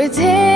It's him.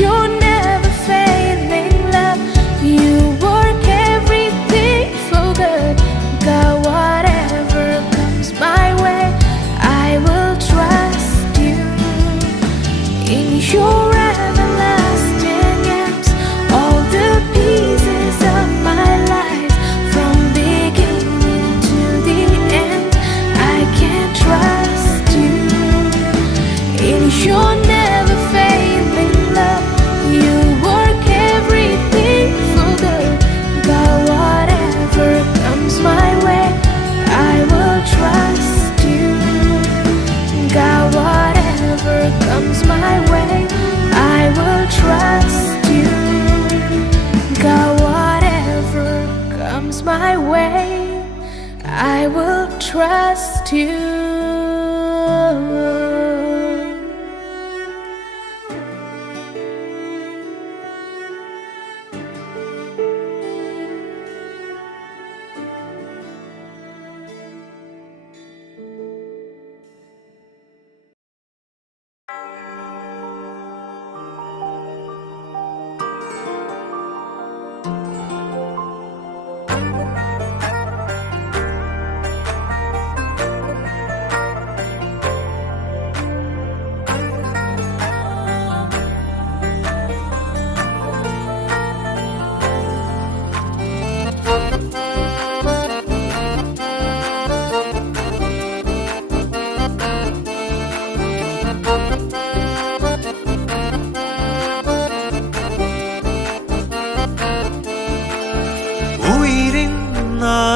you trust you.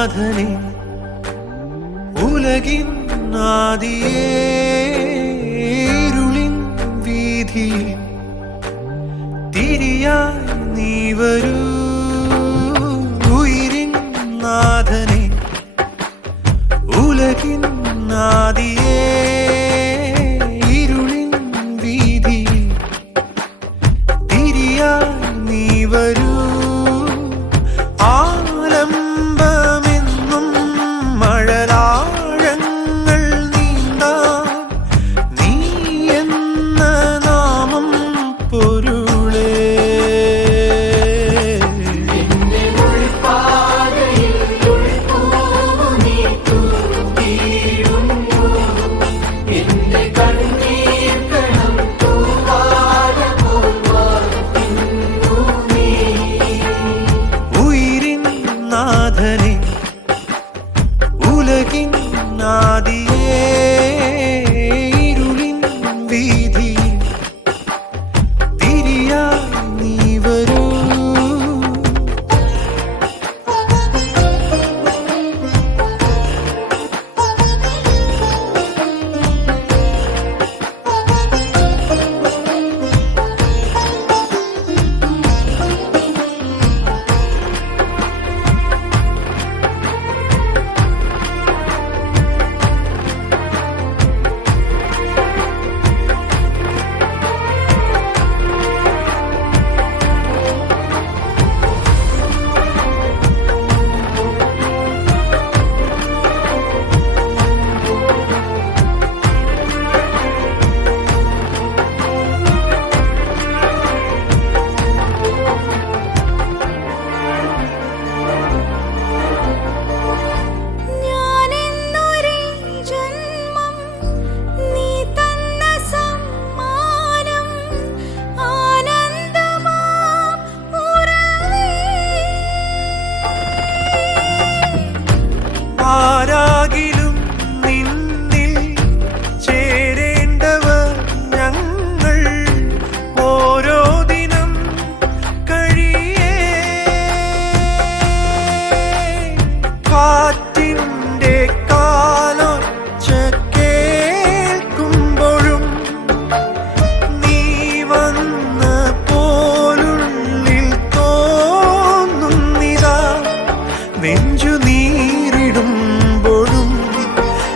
നാഥനെ ഉലകിൻ നാദിയേരുളിൻ വീതി തിരിയായി നീ വരൂ.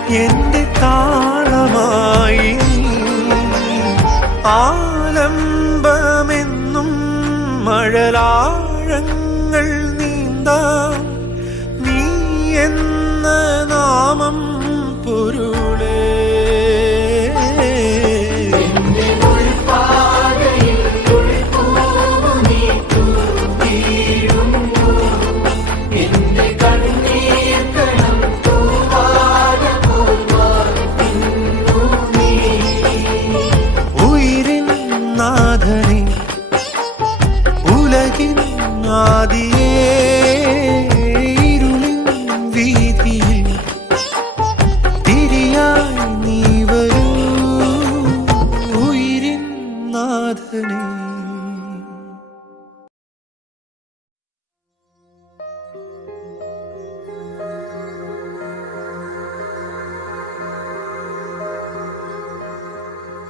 എന്റെ താളമായി നീ.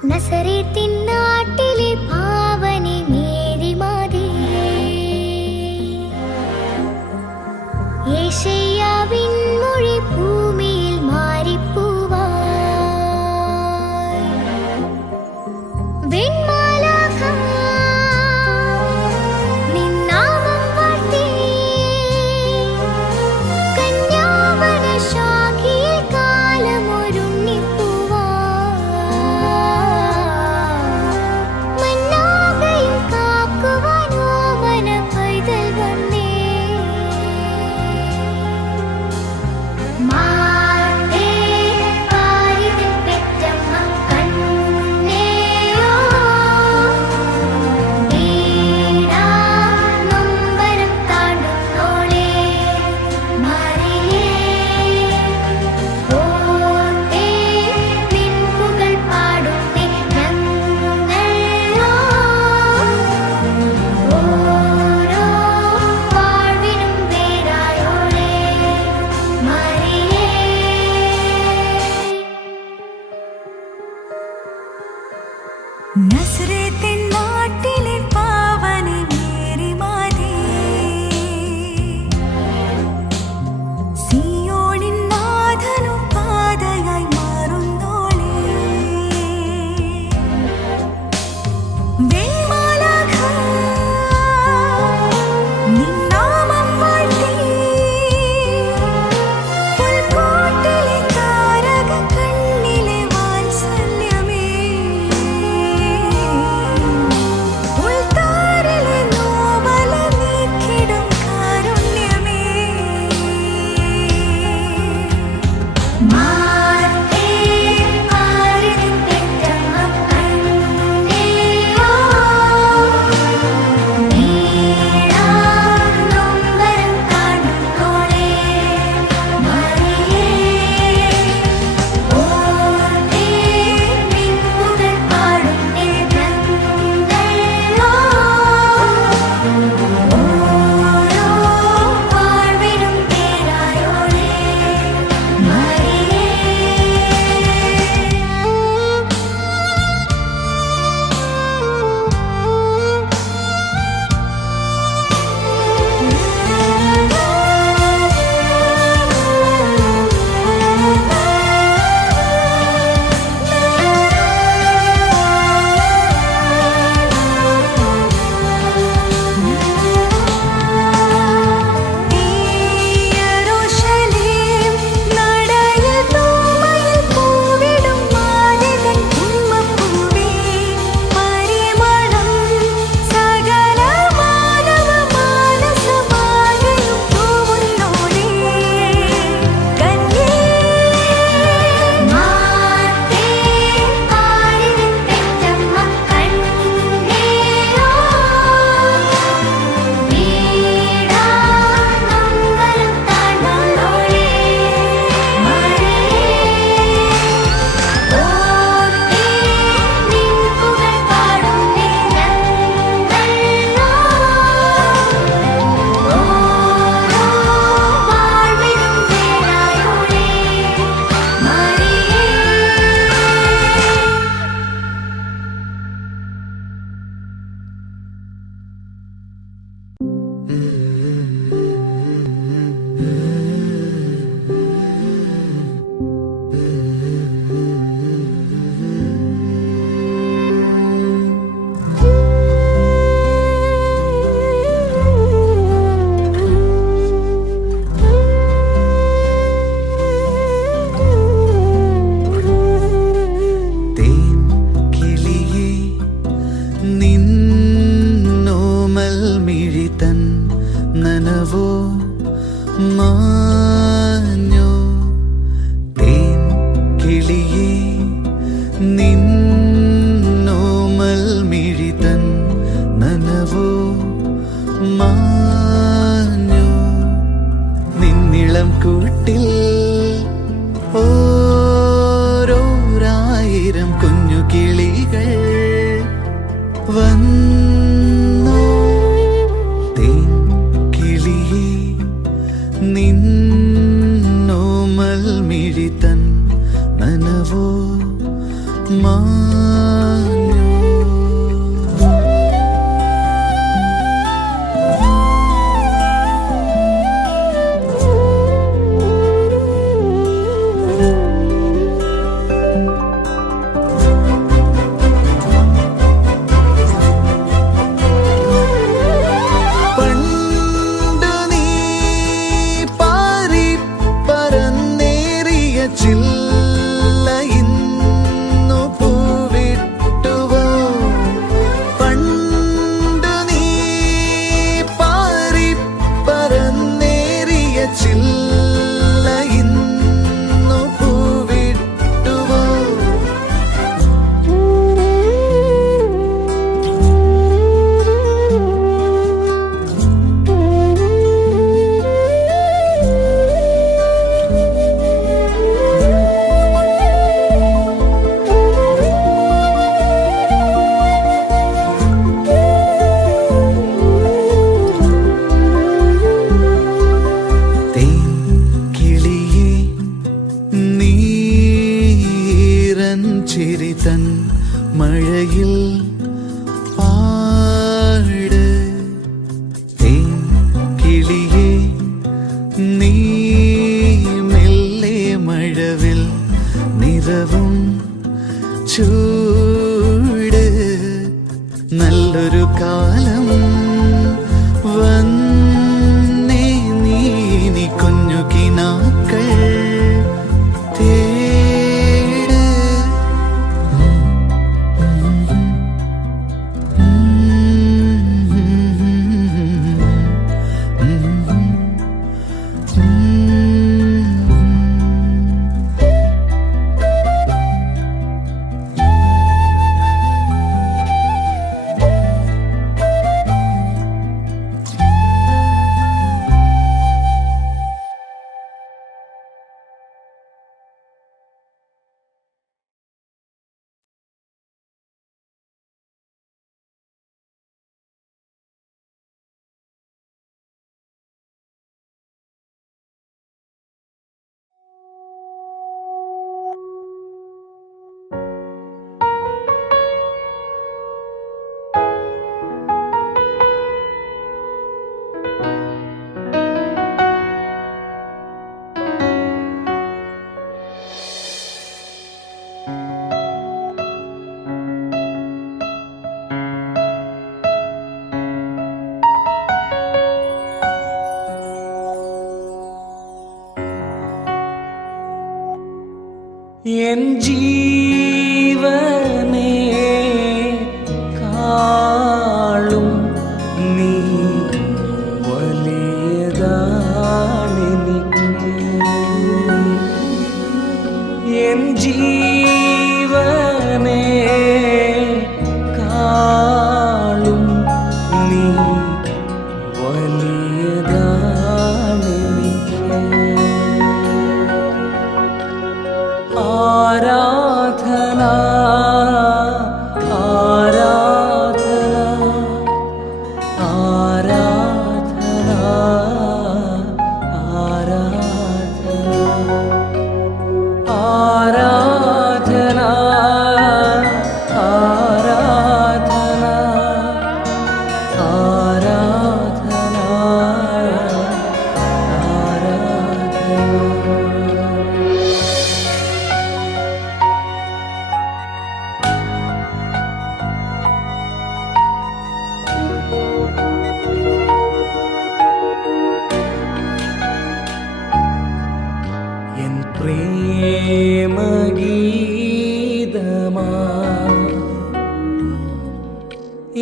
நசரேத்தின் நாட்டிலே பா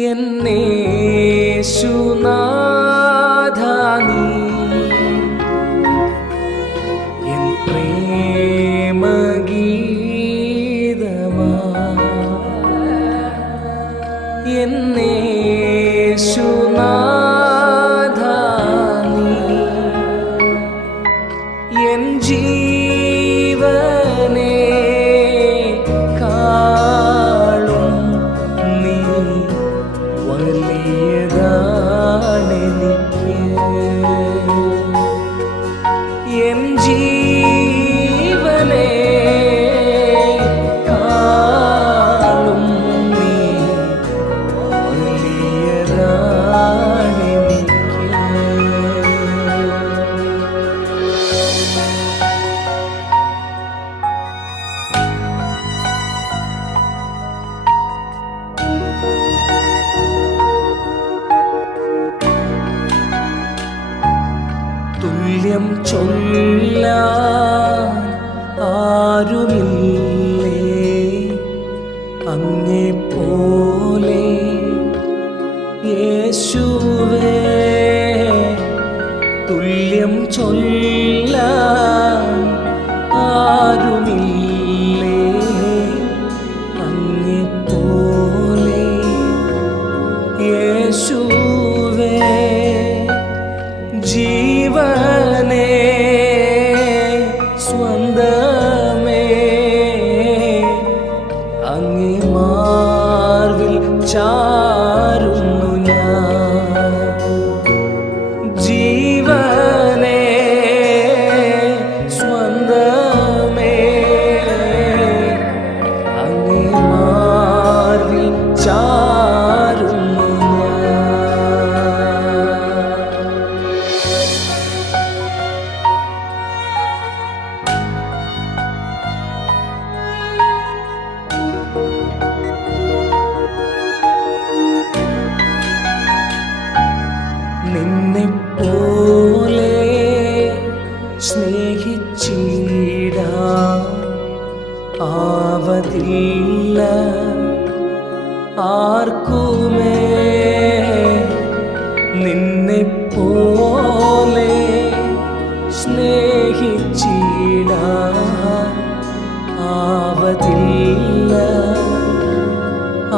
എന്നേശുനാഥാനീ എൻ പ്രേമഗീതമാ. എന്നേശുനാഥാനീ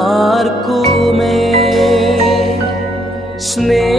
ആർക്കുമേ? സ്നേഹമേ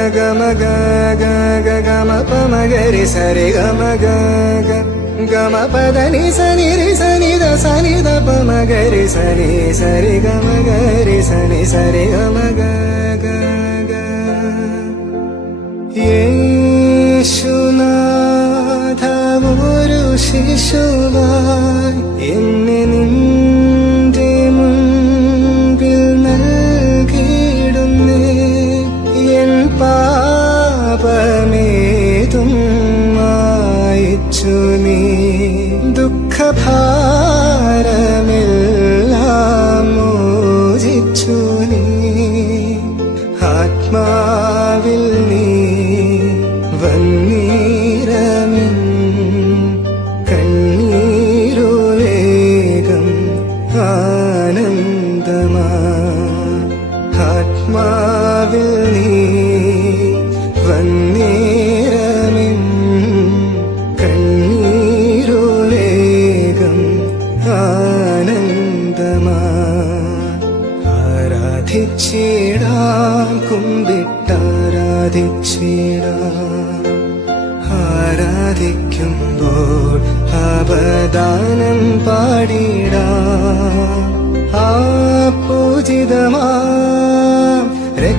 ഗ ഗ ഗമ ഗ ഗ ഗ ഗമ പമ ഗരി സരി ഗമ ഗ ഗ ഗമ പദ നി സനി രി സനി ദ സനി ദ പമ ഗരി സനി സരി ഗമ ഗരി സനി സരി ഗമ ഗ ഗ ഗ യേശുനാഥ ഒരു ശിശുവായി എന്നെ नी दुःख भा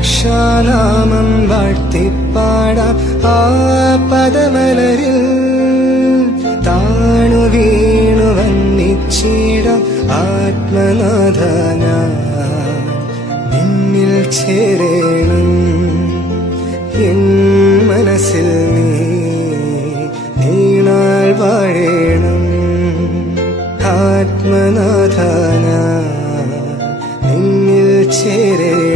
രക്ഷാനാമം വാഴ്ത്തിപ്പാടാം ആ പദമലരിൽ. താണു വീണു വന്നിച്ചിടാം ആത്മനാഥന നിന്നിൽ ചേരേണം എൻ മനസ്സിൽ നീ. നീണാൽ വാഴേണം ആത്മനാഥന നിന്നിൽ ചേരേണം